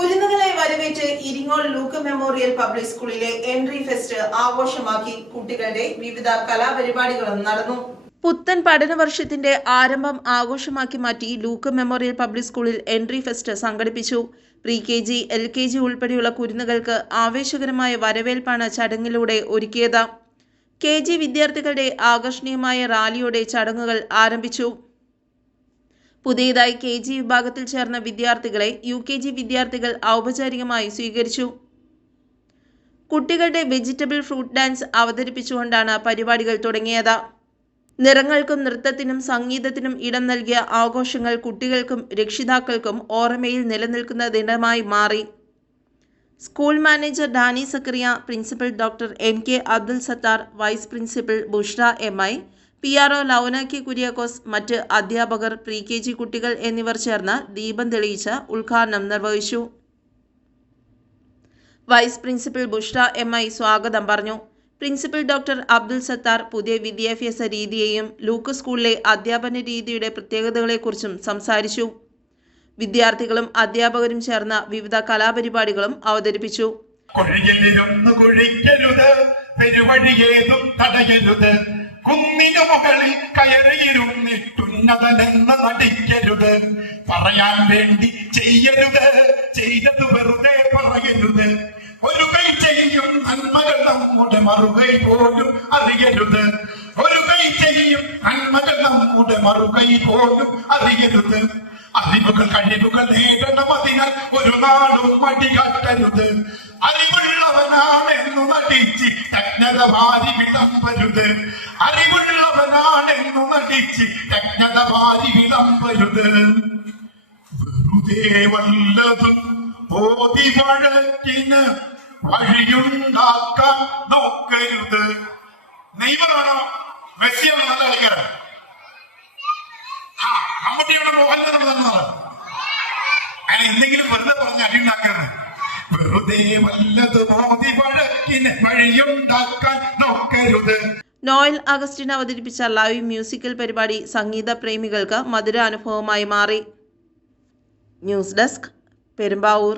കുരുന്നുകളെ വരവേറ്റ് Iringole Luke memorial public സ്കൂളിലെ entry fest ആഘോഷമാക്കി. കുട്ടികളുടെ വിവിധ കലാപരിപാടികളും നടന്നു. പുത്തൻ പഠനവർഷത്തിന്റെ ആരംഭം ആഘോഷമാക്കി മാറ്റി ലൂക്ക് മെമ്മോറിയൽ പബ്ലിക് സ്കൂളിൽ എൻട്രി ഫെസ്റ്റ് സംഘടിപ്പിച്ചു. പ്രീ KG, LKG ഉൾപ്പെടെയുള്ള കുരുന്നുകൾക്ക് ആവേശകരമായ വരവേൽപ്പാണ് ചടങ്ങിലൂടെ ഒരുക്കിയത്. KG വിദ്യാർത്ഥികളുടെ ആകർഷണീയമായ റാലിയോടെ ചടങ്ങുകൾ ആരംഭിച്ചു. പുതിയതായി KG വിഭാഗത്തിൽ ചേർന്ന വിദ്യാർത്ഥികളെ UKG വിദ്യാർത്ഥികൾ ഔപചാരികമായി സ്വീകരിച്ചു. കുട്ടികളുടെ വെജിറ്റബിൾ ഫ്രൂട്ട് ഡാൻസ് അവതരിപ്പിച്ചുകൊണ്ടാണ് പരിപാടികൾ തുടങ്ങിയത്. നിറങ്ങൾക്കും നൃത്തത്തിനും സംഗീതത്തിനും ഇടം നൽകിയ ആഘോഷങ്ങൾ കുട്ടികൾക്കും രക്ഷിതാക്കൾക്കും ഓർമ്മയിൽ നിലനിൽക്കുന്ന ദിനമായി മാറി. School manager Dani Zacharia, principal doctor NK Abdul Sattar, vice principal Bushra MI, PRO Louna K Kuriakose, മറ്റ് അധ്യാപകർ, പ്രീ KG കുട്ടികൾ എന്നിവർ ചേർന്ന് ദീപം തെളിയിച്ച് ഉദ്ഘാടനം നിർവഹിച്ചു. വൈസ് പ്രിൻസിപ്പൽ ബുഷ്ര MI സ്വാഗതം പറഞ്ഞു. പ്രിൻസിപ്പൽ ഡോക്ടർ അബ്ദുൽ സത്താർ പുതിയ വിദ്യാഭ്യാസ രീതിയെയും ലൂക്ക് സ്കൂളിലെ അധ്യാപന രീതിയുടെ പ്രത്യേകതകളെക്കുറിച്ചും സംസാരിച്ചു. വിദ്യാർത്ഥികളും അധ്യാപകരും ചേർന്ന വിവിധ കലാപരിപാടികളും അവതരിപ്പിച്ചു. കുന്നിനു മുകളിൽ കയറിയിരുന്നിട്ടുന്നതനെന്ന് നടിക്കരുത്, പറയാൻ വേണ്ടി ചെയ്യരുത്, ചെയ്തത് വെറുതെ പറയരുത്. ഒരു കൈ ചെയ്യും നന്മകൾ നമ്മുടെ മറുകൈ പോലും അറിയരുത്. ഒരു കൈ ചെയ്യും നന്മകൾ നമ്മുടെ മറുകൈ പോലും അറിയരുത്. അറിവുകൾ കഴിവുകൾ നേടണം, അതിനാൽ ഒരു നാടും മടികാട്ടരുത്. അറിവുള്ളവനാണെന്നു നടിച്ച് അജ്ഞത വാരി വിളമ്പരുത്. അറിവുള്ളവനാണെന്നു നടിച്ച് അജ്ഞത വാരി വിളമ്പരുത്. വെറുതെ വല്ലതും ഓതി വഴക്കിന് വഴിയുണ്ടാക്കാൻ നോക്കരുത്. നെയ്മറാണോ മെസ്സിയാണോ നല്ല കളിക്കാരൻ? മമ്മൂട്ടിയുടെ മോഹൻലാൽ തന്നത് അങ്ങനെ എന്തെങ്കിലും വെറുതെ പറഞ്ഞ് അടിയുണ്ടാക്കരുത്. വെറുതെ വല്ലത് ഓതി വഴക്കിന് വഴിയുണ്ടാക്കാൻ നോക്കരുത്. നോയൽ അഗസ്റ്റിൻ അവതരിപ്പിച്ച ലൈവ് മ്യൂസിക്കൽ പരിപാടി സംഗീത പ്രേമികൾക്ക് മധുര അനുഭവമായി മാറി. News desk, Perumbavoor.